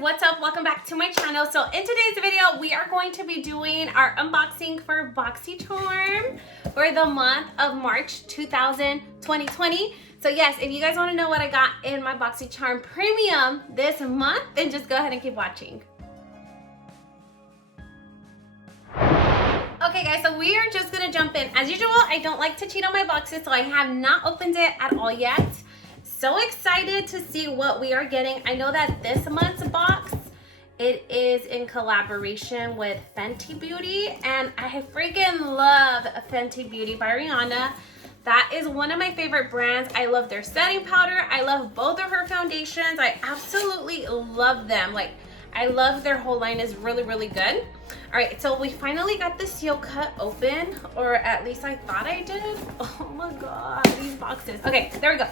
what's up? Welcome back to my channel. So in today's video, we are going to be doing our unboxing for Boxycharm for the month of March 2020. So yes, if you guys want to know what I got in my Boxycharm Premium this month, then just go ahead and keep watching. Okay guys, so we are just gonna jump in. As usual, I don't like to cheat on my boxes, so I have not opened it at all yet. So excited to see what we are getting. I know that this month's box, it is in collaboration with Fenty Beauty, and I freaking love Fenty Beauty by Rihanna. That is one of my favorite brands. I love their setting powder. I love both of her foundations. I absolutely love them. Like, I love their whole line is really, really good. All right, so we finally got the seal cut open, or at least I thought I did. Oh my God, these boxes. Okay, there we go.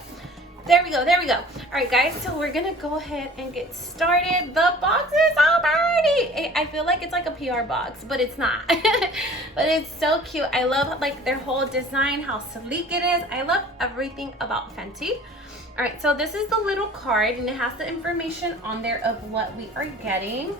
There we go, there we go. All right, guys, so we're gonna go ahead and get started. The box is so pretty. I feel like it's like a PR box, but it's not. But it's so cute. I love like their whole design, how sleek it is. I love everything about Fenty. All right, so this is the little card, and it has the information on there of what we are getting.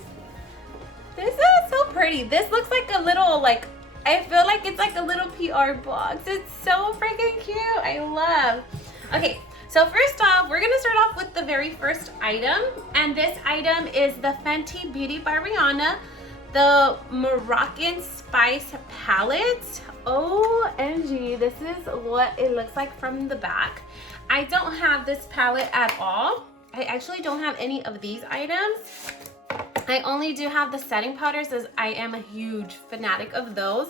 This is so pretty. This looks like a little, like, I feel like it's like a little PR box. It's so freaking cute. I love. Okay. So first off, we're gonna start off with the very first item, and this item is the Fenty Beauty by Rihanna, the Moroccan Spice Palette. OMG, this is what it looks like from the back. I don't have this palette at all. I actually don't have any of these items. I only do have the setting powders, as I am a huge fanatic of those.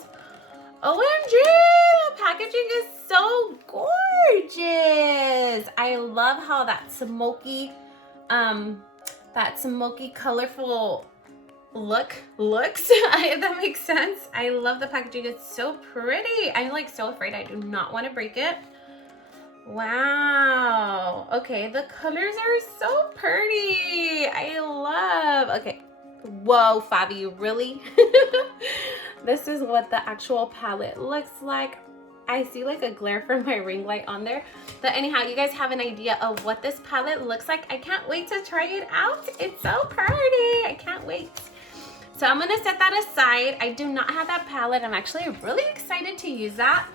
OMG, the packaging is so gorgeous. I love how that smoky, colorful look looks, if that makes sense. I love the packaging. It's so pretty. I'm like so afraid I do not want to break it. Wow. Okay, the colors are so pretty. I love, okay. Whoa, Fabi, really? This is what the actual palette looks like. I see like a glare from my ring light on there. But anyhow, you guys have an idea of what this palette looks like. I can't wait to try it out. It's so pretty. I can't wait. So I'm gonna set that aside. I do not have that palette. I'm actually really excited to use that.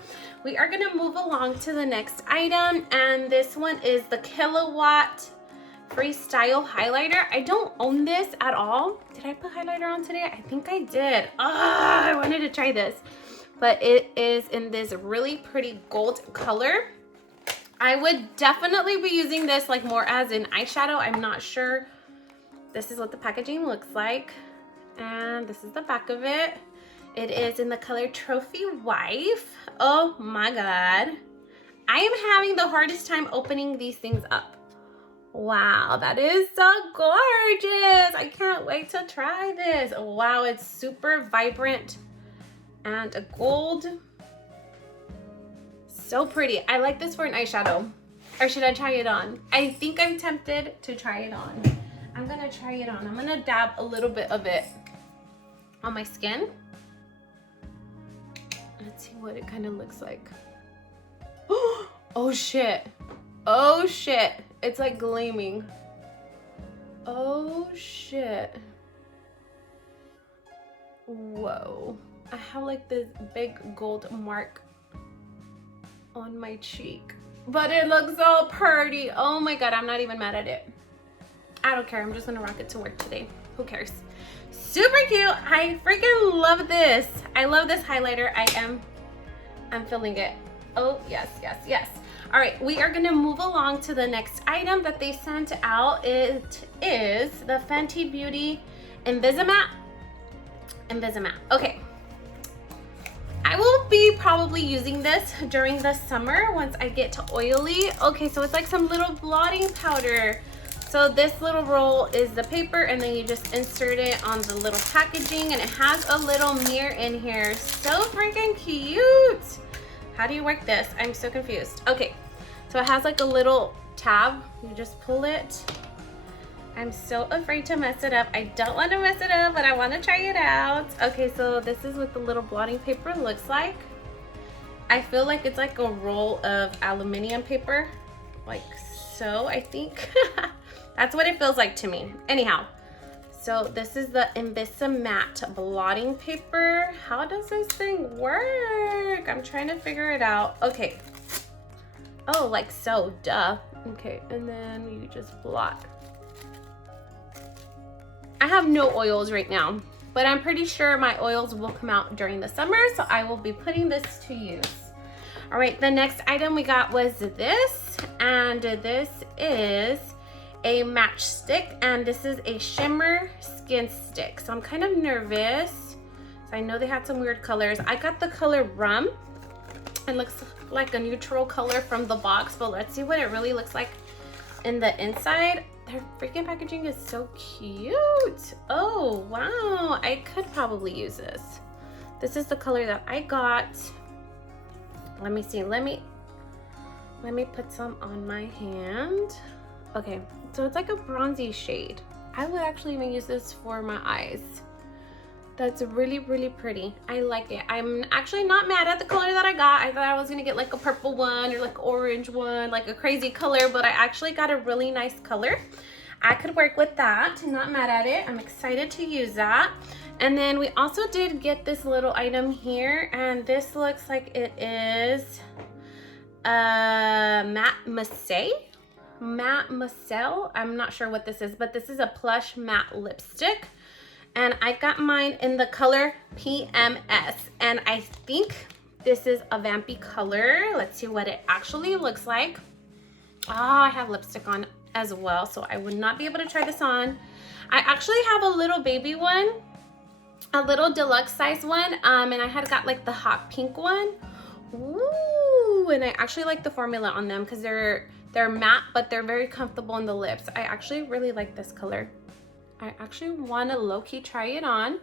We are gonna move along to the next item, and this one is the Killawatt Freestyle highlighter. I don't own this at all. Did I put highlighter on today? I think I did. I wanted to try this, but it is in this really pretty gold color. I would definitely be using this like more as an eyeshadow. I'm not sure. This is what the packaging looks like, and this is the back of it. It is in the color Trophy Wife. Oh my God. I am having the hardest time opening these things up. Wow, that is so gorgeous. I can't wait to try this. Wow, it's super vibrant and a gold. So pretty. I like this for an eyeshadow. Or should I try it on? I think I'm tempted to try it on. I'm gonna try it on. I'm gonna dab a little bit of it on my skin. Let's see what it kind of looks like. Oh shit. Oh shit. It's like gleaming. Oh shit. Whoa. I have like this big gold mark on my cheek, but it looks so pretty. Oh my God, I'm not even mad at it. I don't care. I'm just gonna rock it to work today. Who cares? Super cute. I freaking love this. I love this highlighter. I'm feeling it. Oh yes, yes, yes. All right, we are gonna move along to the next item that they sent out. It is the Fenty Beauty Invisimatte. Okay. I will be probably using this during the summer once I get to oily. Okay, so it's like some little blotting powder. So this little roll is the paper, and then you just insert it on the little packaging, and it has a little mirror in here. So freaking cute. How do you work this? I'm so confused. Okay, so it has like a little tab. You just pull it. I'm so afraid to mess it up. I don't want to mess it up, but I want to try it out. Okay, so this is what the little blotting paper looks like. I feel like it's like a roll of aluminum paper, like so, I think. That's what it feels like to me. Anyhow, So this is the Invisimatte blotting paper. How does this thing work? I'm trying to figure it out. Okay. Oh, like so, duh. Okay, and then you just blot. I have no oils right now, but I'm pretty sure my oils will come out during the summer, so I will be putting this to use. All right, the next item we got was this, and this is a matchstick, and this is a shimmer skin stick. So I'm kind of nervous. So I know they had some weird colors. I got the color Rum. It looks like a neutral color from the box, but let's see what it really looks like in the inside. Their freaking packaging is so cute. Oh, wow. I could probably use this. This is the color that I got. Let me see. Let me put some on my hand. Okay, so it's like a bronzy shade. I would actually even use this for my eyes. That's really, really pretty. I like it. I'm actually not mad at the color that I got. I thought I was gonna get like a purple one or like orange one, like a crazy color, but I actually got a really nice color. I could work with that. I'm not mad at it. I'm excited to use that. And then we also did get this little item here, and this looks like it is Mattemoiselle. I'm not sure what this is, but this is a plush matte lipstick. And I got mine in the color PMS. And I think this is a vampy color. Let's see what it actually looks like. Oh, I have lipstick on as well, so I would not be able to try this on. I actually have a little baby one, a little deluxe size one, and I had got like the hot pink one. Ooh, and I actually like the formula on them because they're matte, but they're very comfortable in the lips. I actually really like this color. I actually want to low-key try it on,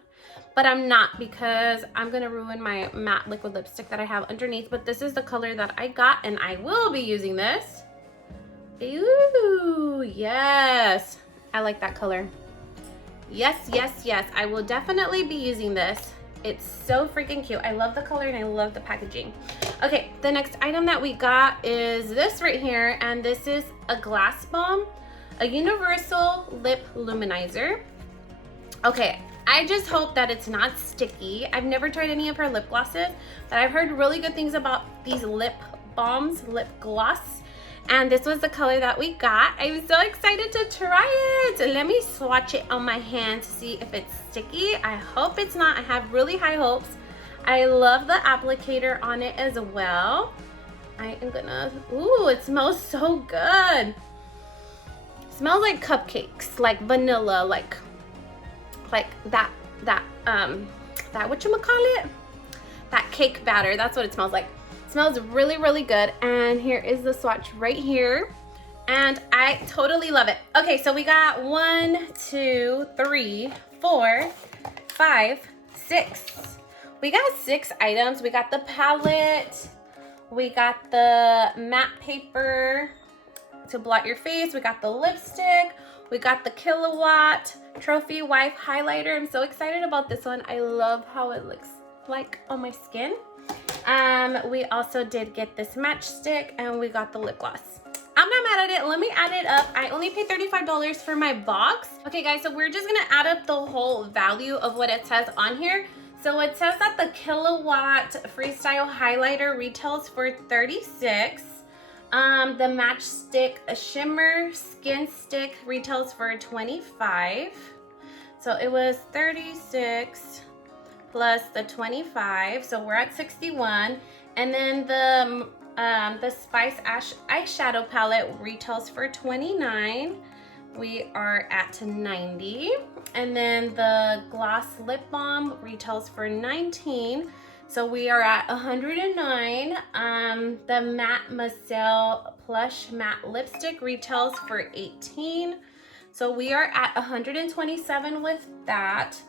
but I'm not because I'm gonna ruin my matte liquid lipstick that I have underneath. But this is the color that I got, and I will be using this. Ooh, yes, I like that color. Yes, yes, yes, I will definitely be using this. It's so freaking cute. I love the color and I love the packaging. Okay, the next item that we got is this right here, and this is a glass balm, a universal lip luminizer. Okay, I just hope that it's not sticky. I've never tried any of her lip glosses, but I've heard really good things about these lip balms, lip gloss. And this was the color that we got. I'm so excited to try it. Let me swatch it on my hand to see if it's sticky. I hope it's not. I have really high hopes. I love the applicator on it as well. I am gonna, ooh, it smells so good. It smells like cupcakes, like vanilla, like that whatchamacallit? That cake batter, that's what it smells like. Smells really, really good. And here is the swatch right here. And I totally love it. Okay, so we got 1, 2, 3, 4, 5, 6. We got 6 items. We got the palette. We got the matte paper to blot your face. We got the lipstick. We got the Killawatt Trophy Wife highlighter. I'm so excited about this one. I love how it looks like on my skin. We also did get this matchstick, and we got the lip gloss. I'm not mad at it. Let me add it up. I only paid $35 for my box. Okay guys, so we're just gonna add up the whole value of what it says on here. So it says that the Killawatt Freestyle highlighter retails for $36. The matchstick shimmer skin stick retails for $25. So it was $36 plus the $25, so we're at $61. And then the Spice eyeshadow palette retails for $29. We are at $90. And then the gloss lip balm retails for $19. So we are at $109. The Mattemoiselle plush matte lipstick retails for $18. So we are at $127 with that.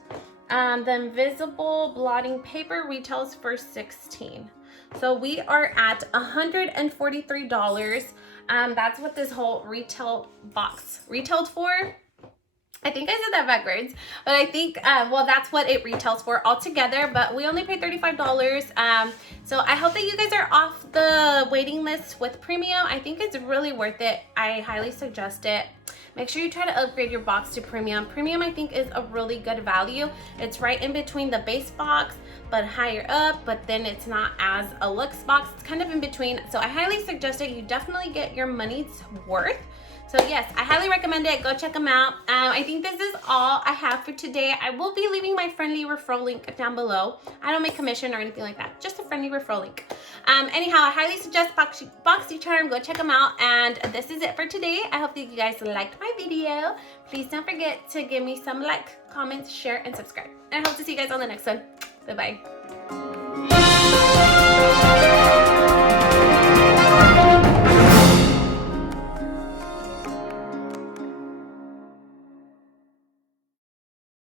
The invisible blotting paper retails for $16. So we are at $143. That's what this whole retail box retailed for. I think I said that backwards, but I think, well, that's what it retails for altogether, but we only paid $35. So I hope that you guys are off the waiting list with premium. I think it's really worth it. I highly suggest it. Make sure you try to upgrade your box to premium. Premium, I think, is a really good value. It's right in between the base box, but higher up, but then it's not as a luxe box. It's kind of in between. So I highly suggest it. You definitely get your money's worth. So yes, I highly recommend it. Go check them out. I think this is all I have for today. I will be leaving my friendly referral link down below. I don't make commission or anything like that. Just a friendly referral link. Anyhow, I highly suggest Boxycharm. Go check them out. And this is it for today. I hope that you guys liked my video. Please don't forget to give me some like, comments, share, and subscribe. And I hope to see you guys on the next one. Bye-bye.